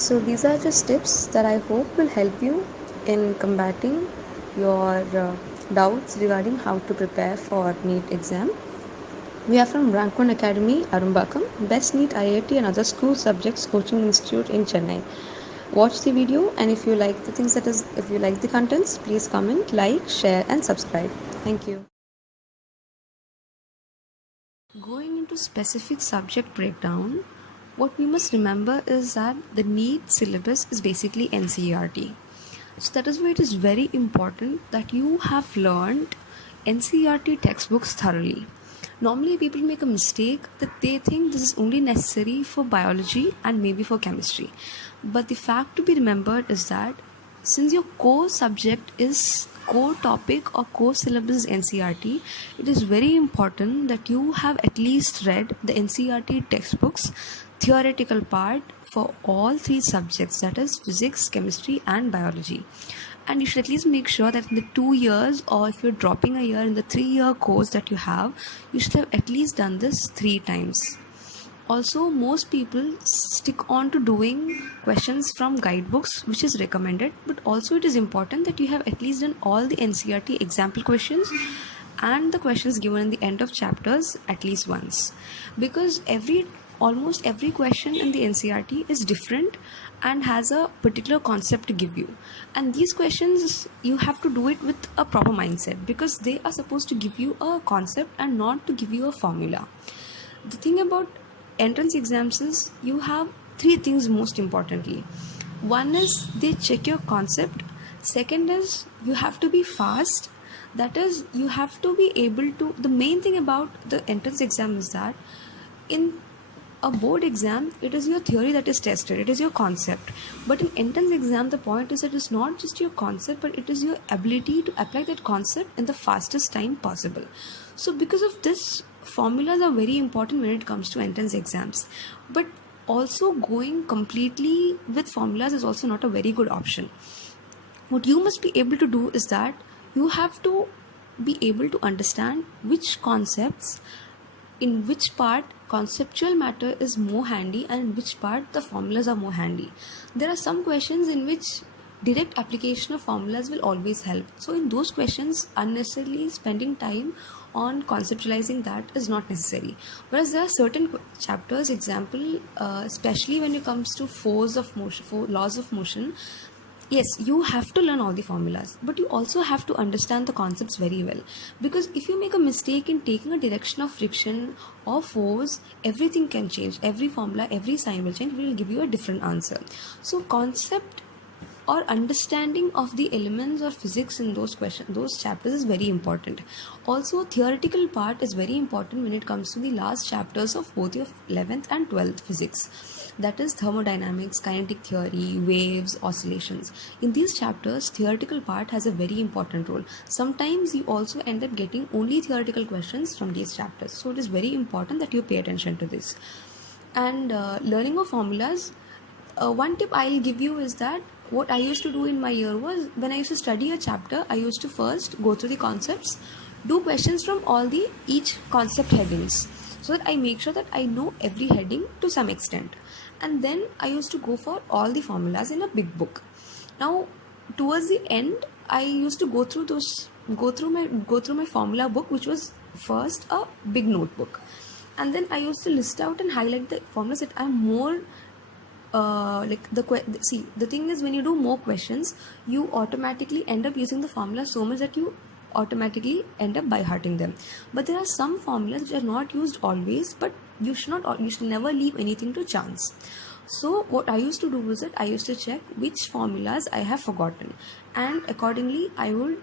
So these are just tips that I hope will help you in combating your doubts regarding how to prepare for NEET exam. We are from Rank 1 Academy, Arumbakam, Best NEET IIT and other school subjects coaching institute in Chennai. Watch the video, and if you like if you like the contents, please comment, like, share and subscribe. Thank you. Going into specific subject breakdown, what we must remember is that the NEET syllabus is basically NCERT. So that is why it is very important that you have learned NCERT textbooks thoroughly. Normally people make a mistake that they think this is only necessary for biology and maybe for chemistry. But the fact to be remembered is that since your core subject is core topic or core syllabus is NCERT, it is very important that you have at least read the NCERT textbooks theoretical part for all three subjects, that is physics, chemistry and biology. And you should at least make sure that in the 2 years, or if you're dropping a year in the 3-year course that you have, you should have at least done this 3 times. Also, most people stick on to doing questions from guidebooks, which is recommended, but also it is important that you have at least done all the NCERT example questions and the questions given in the end of chapters at least once, because almost every question in the NCERT is different and has a particular concept to give you, and these questions you have to do it with a proper mindset because they are supposed to give you a concept and not to give you a formula. The thing about entrance exams is you have 3 things most importantly. One is they check your concept. Second is you have to be fast. That is, you have to be able to, the main thing about the entrance exam is that in a board exam, it is your theory that is tested, it is your concept. But in entrance exam, the point is that it's not just your concept, but it is your ability to apply that concept in the fastest time possible. So because of this, formulas are very important when it comes to entrance exams. But also going completely with formulas is also not a very good option. What you must be able to do is that you have to be able to understand which concepts, in which part conceptual matter is more handy and in which part the formulas are more handy. There are some questions in which direct application of formulas will always help. So in those questions, unnecessarily spending time on conceptualizing that is not necessary. Whereas there are certain chapters, example, especially when it comes to laws of motion, yes, you have to learn all the formulas, but you also have to understand the concepts very well. Because if you make a mistake in taking a direction of friction or force, everything can change. Every formula, every sign will change, will give you a different answer. So concept or understanding of the elements of physics in those chapters is very important. Also, theoretical part is very important when it comes to the last chapters of both your 11th and 12th physics, that is thermodynamics, kinetic theory, waves, oscillations. In these chapters, theoretical part has a very important role. Sometimes you also end up getting only theoretical questions from these chapters, so it is very important that you pay attention to this. And learning of formulas, one tip I'll give you is that what I used to do in my year was, when I used to study a chapter, I used to first go through the concepts, do questions from each concept headings, so that I make sure that I know every heading to some extent. And then I used to go for all the formulas in a big book. Now, towards the end, I used to go through my formula book, which was first a big notebook, and then I used to list out and highlight the formulas that I'm more the thing is, when you do more questions, you automatically end up using the formula so much that you automatically end up by hearting them. But there are some formulas which are not used always, but you should never leave anything to chance. So what I used to do was that I used to check which formulas I have forgotten, and accordingly I would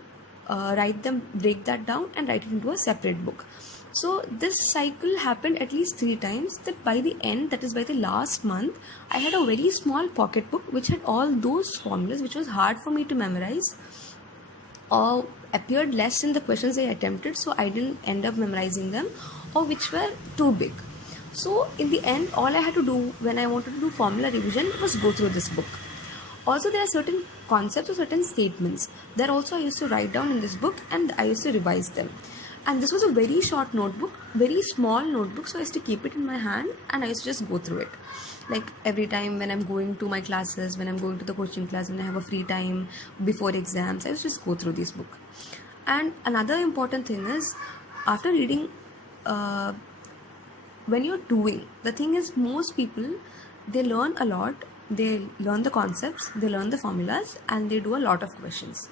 break that down and write it into a separate book. So this cycle happened at least 3 times, that by the end, that is by the last month, I had a very small pocket book which had all those formulas which was hard for me to memorize or appeared less in the questions I attempted, so I didn't end up memorizing them, or which were too big. So in the end, all I had to do when I wanted to do formula revision was go through this book. Also, there are certain concepts or certain statements that also I used to write down in this book, and I used to revise them. And this was a very short notebook, very small notebook, so I used to keep it in my hand and I used to just go through it. Like every time when I'm going to my classes, when I'm going to the coaching class, when I have a free time before exams, I used to just go through this book. And another important thing is, after reading, uh, when you're doing, the thing is, most people, they learn a lot, they learn the concepts, they learn the formulas, and they do a lot of questions.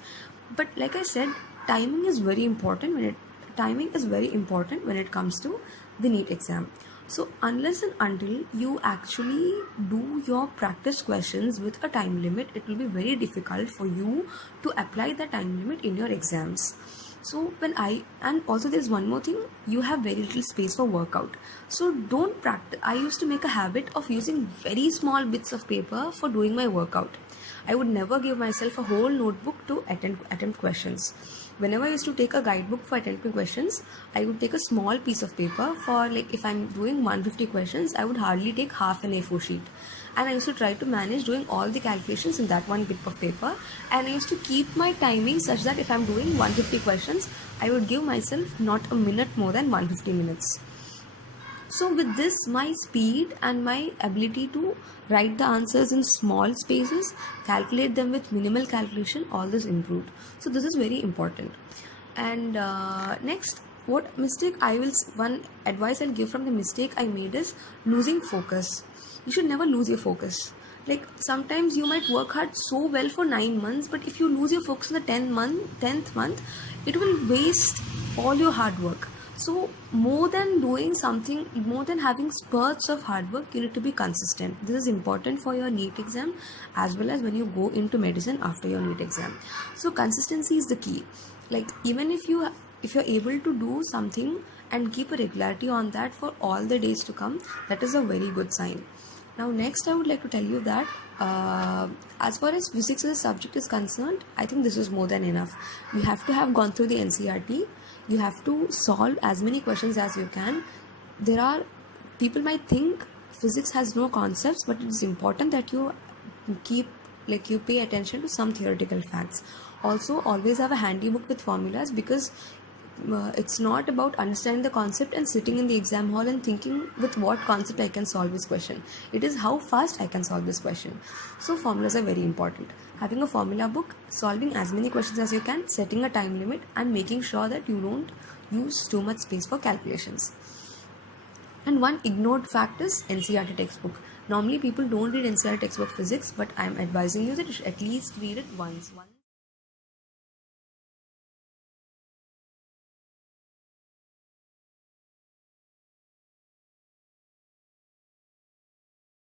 But like I said, timing is very important when it comes to the NEET exam. So unless and until you actually do your practice questions with a time limit, it will be very difficult for you to apply the time limit in your exams. So and also there's one more thing, you have very little space for workout. So don't practice. I used to make a habit of using very small bits of paper for doing my workout. I would never give myself a whole notebook to attempt questions. Whenever I used to take a guidebook for attempting questions, I would take a small piece of paper for, like, if I'm doing 150 questions, I would hardly take half an A4 sheet. And I used to try to manage doing all the calculations in that one bit of paper. And I used to keep my timing such that if I'm doing 150 questions, I would give myself not a minute more than 150 minutes. So with this, my speed and my ability to write the answers in small spaces, calculate them with minimal calculation, all this improved. So this is very important. And next, one advice I'll give from the mistake I made is losing focus. You should never lose your focus. Like sometimes you might work hard so well for 9 months, but if you lose your focus in the 10th month, it will waste all your hard work. So more than doing something, more than having spurts of hard work, you need to be consistent. This is important for your NEET exam as well as when you go into medicine after your NEET exam. So consistency is the key. Like even if you're able to do something and keep a regularity on that for all the days to come, that is a very good sign. Now next I would like to tell you that as far as physics as a subject is concerned, I think this is more than enough. You have to have gone through the NCERT. You have to solve as many questions as you can. People might think physics has no concepts, but it is important that you you pay attention to some theoretical facts. Also, always have a handy book with formulas, because it's not about understanding the concept and sitting in the exam hall and thinking with what concept I can solve this question. It is how fast I can solve this question. So formulas are very important. Having a formula book, solving as many questions as you can, setting a time limit, and making sure that you don't use too much space for calculations. And one ignored fact is NCERT textbook. Normally people don't read NCERT textbook physics, but I'm advising you that you should at least read it once.